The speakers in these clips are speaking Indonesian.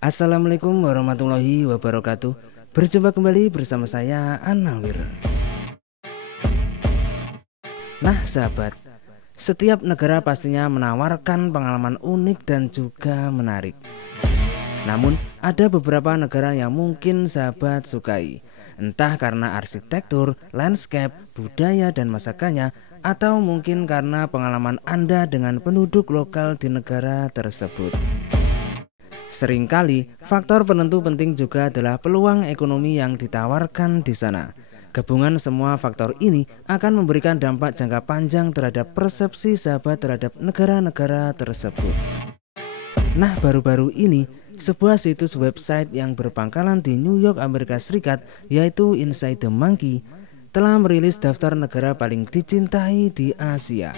Assalamualaikum warahmatullahi wabarakatuh. Berjumpa kembali bersama saya Anawir. Nah sahabat, setiap negara pastinya menawarkan pengalaman unik dan juga menarik. Namun ada beberapa negara yang mungkin sahabat sukai, entah karena arsitektur, landscape, budaya dan masakannya, atau mungkin karena pengalaman Anda dengan penduduk lokal di negara tersebut. Seringkali faktor penentu penting juga adalah peluang ekonomi yang ditawarkan di sana. Gabungan semua faktor ini akan memberikan dampak jangka panjang terhadap persepsi sahabat terhadap negara-negara tersebut. Nah, baru-baru ini sebuah situs website yang berpangkalan di New York, Amerika Serikat, yaitu Inside the Monkey, telah merilis daftar negara paling dicintai di Asia.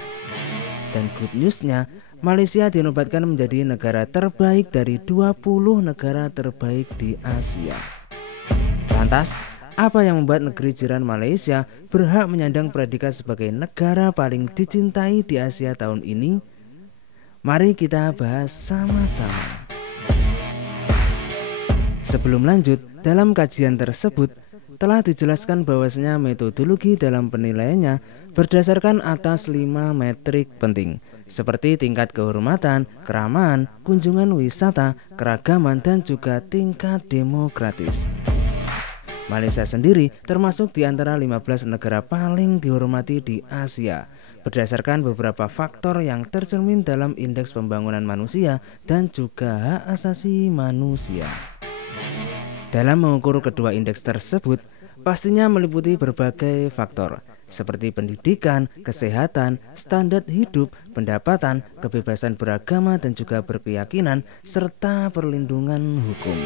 Dan good newsnya, Malaysia dinobatkan menjadi negara terbaik dari 20 negara terbaik di Asia. Lantas, apa yang membuat negeri jiran Malaysia berhak menyandang predikat sebagai negara paling dicintai di Asia tahun ini? Mari kita bahas sama-sama. Sebelum lanjut, dalam kajian tersebut telah dijelaskan bahwasanya metodologi dalam penilaiannya berdasarkan atas 5 metrik penting, seperti tingkat kehormatan, keramahan, kunjungan wisata, keragaman, dan juga tingkat demokratis. Malaysia sendiri termasuk di antara 15 negara paling dihormati di Asia, berdasarkan beberapa faktor yang tercermin dalam Indeks Pembangunan Manusia dan juga Hak Asasi Manusia. Dalam mengukur kedua indeks tersebut, pastinya meliputi berbagai faktor, seperti pendidikan, kesehatan, standar hidup, pendapatan, kebebasan beragama dan juga berkeyakinan, serta perlindungan hukum.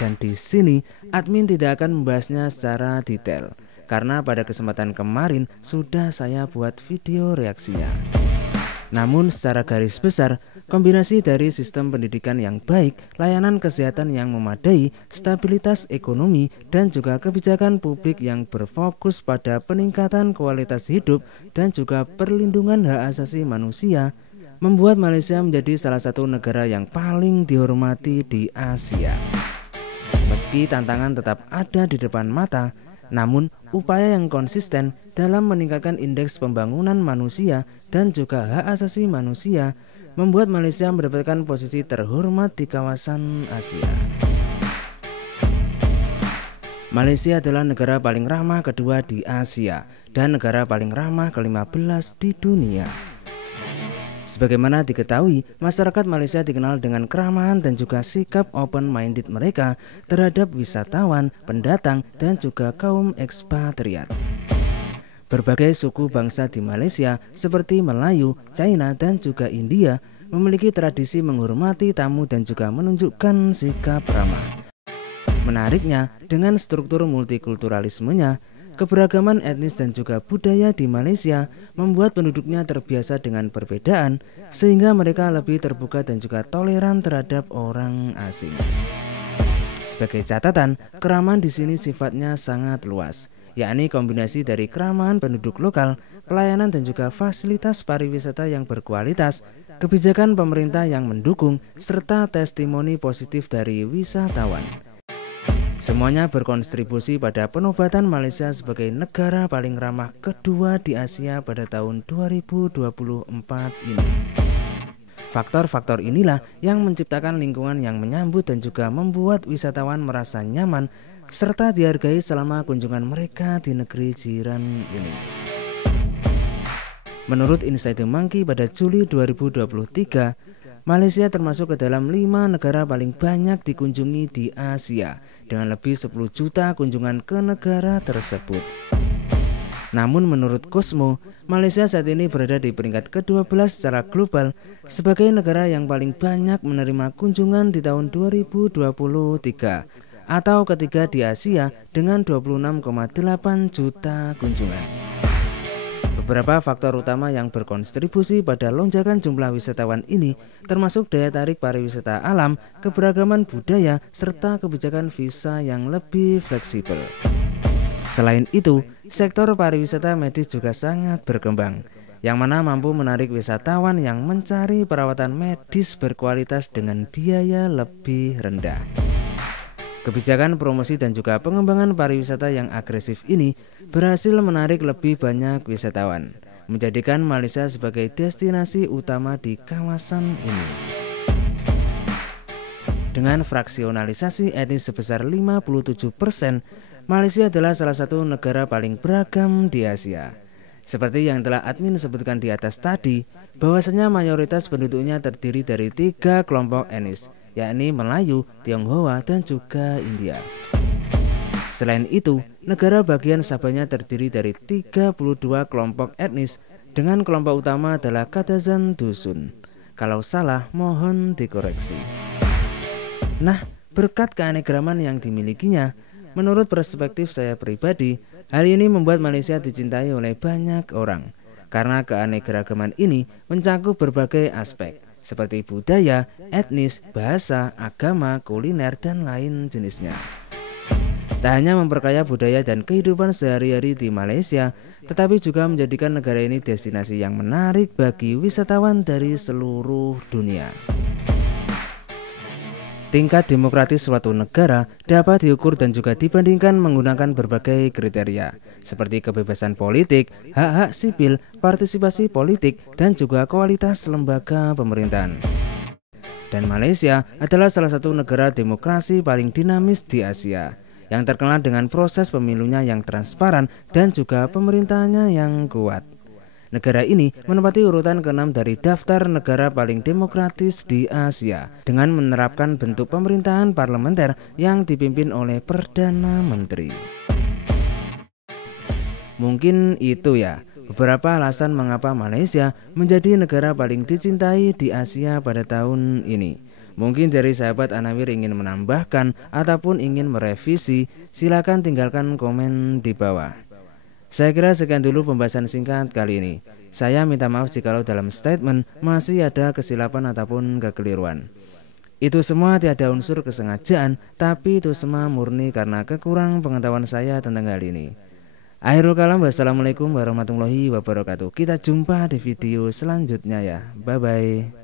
Dan di sini, admin tidak akan membahasnya secara detail, karena pada kesempatan kemarin sudah saya buat video reaksinya. Namun secara garis besar, kombinasi dari sistem pendidikan yang baik, layanan kesehatan yang memadai, stabilitas ekonomi, dan juga kebijakan publik yang berfokus pada peningkatan kualitas hidup dan juga perlindungan hak asasi manusia, membuat Malaysia menjadi salah satu negara yang paling dihormati di Asia. Meski tantangan tetap ada di depan mata, namun upaya yang konsisten dalam meningkatkan indeks pembangunan manusia dan juga hak asasi manusia membuat Malaysia mendapatkan posisi terhormat di kawasan Asia. Malaysia adalah negara paling ramah kedua di Asia dan negara paling ramah ke-15 di dunia. Sebagaimana diketahui, masyarakat Malaysia dikenal dengan keramahan dan juga sikap open-minded mereka terhadap wisatawan, pendatang, dan juga kaum ekspatriat. Berbagai suku bangsa di Malaysia seperti Melayu, China, dan juga India memiliki tradisi menghormati tamu dan juga menunjukkan sikap ramah. Menariknya, dengan struktur multikulturalismenya, keberagaman etnis dan juga budaya di Malaysia membuat penduduknya terbiasa dengan perbedaan, sehingga mereka lebih terbuka dan juga toleran terhadap orang asing. Sebagai catatan, keramahan di sini sifatnya sangat luas, yakni kombinasi dari keramahan penduduk lokal, pelayanan dan juga fasilitas pariwisata yang berkualitas, kebijakan pemerintah yang mendukung, serta testimoni positif dari wisatawan. Semuanya berkontribusi pada penobatan Malaysia sebagai negara paling ramah kedua di Asia pada tahun 2024 ini. Faktor-faktor inilah yang menciptakan lingkungan yang menyambut dan juga membuat wisatawan merasa nyaman serta dihargai selama kunjungan mereka di negeri jiran ini. Menurut Inside the Monkey pada Juli 2023, Malaysia termasuk ke dalam 5 negara paling banyak dikunjungi di Asia dengan lebih 10 juta kunjungan ke negara tersebut. Namun menurut Cosmo, Malaysia saat ini berada di peringkat ke-12 secara global sebagai negara yang paling banyak menerima kunjungan di tahun 2023 atau ketiga di Asia dengan 26,8 juta kunjungan. Beberapa faktor utama yang berkontribusi pada lonjakan jumlah wisatawan ini termasuk daya tarik pariwisata alam, keberagaman budaya, serta kebijakan visa yang lebih fleksibel. Selain itu, sektor pariwisata medis juga sangat berkembang, yang mana mampu menarik wisatawan yang mencari perawatan medis berkualitas dengan biaya lebih rendah. Kebijakan promosi dan juga pengembangan pariwisata yang agresif ini berhasil menarik lebih banyak wisatawan, menjadikan Malaysia sebagai destinasi utama di kawasan ini. Dengan fraksionalisasi etnis sebesar 57%, Malaysia adalah salah satu negara paling beragam di Asia. Seperti yang telah admin sebutkan di atas tadi, bahwasanya mayoritas penduduknya terdiri dari 3 kelompok etnis, yakni Melayu, Tionghoa, dan juga India. Selain itu, negara bagian Sabahnya terdiri dari 32 kelompok etnis dengan kelompok utama adalah Kadazan Dusun. Kalau salah, mohon dikoreksi. Nah, berkat keanekaragaman yang dimilikinya, menurut perspektif saya pribadi, hal ini membuat Malaysia dicintai oleh banyak orang. Karena keanekaragaman ini mencakup berbagai aspek, seperti budaya, etnis, bahasa, agama, kuliner, dan lain jenisnya. Tak hanya memperkaya budaya dan kehidupan sehari-hari di Malaysia, tetapi juga menjadikan negara ini destinasi yang menarik bagi wisatawan dari seluruh dunia. Tingkat demokratis suatu negara dapat diukur dan juga dibandingkan menggunakan berbagai kriteria, seperti kebebasan politik, hak-hak sipil, partisipasi politik, dan juga kualitas lembaga pemerintahan. Dan Malaysia adalah salah satu negara demokrasi paling dinamis di Asia, yang terkenal dengan proses pemilunya yang transparan dan juga pemerintahannya yang kuat. Negara ini menempati urutan ke-6 dari daftar negara paling demokratis di Asia dengan menerapkan bentuk pemerintahan parlementer yang dipimpin oleh Perdana Menteri. Mungkin itu ya beberapa alasan mengapa Malaysia menjadi negara paling dicintai di Asia pada tahun ini. Mungkin dari sahabat Anawir ingin menambahkan ataupun ingin merevisi, silakan tinggalkan komen di bawah. Saya kira sekian dulu pembahasan singkat kali ini. Saya minta maaf jikalau dalam statement masih ada kesilapan ataupun kekeliruan. Itu semua tiada unsur kesengajaan, tapi itu semua murni karena kekurang pengetahuan saya tentang hal ini. Akhirul kalam, wassalamualaikum warahmatullahi wabarakatuh. Kita jumpa di video selanjutnya ya. Bye bye.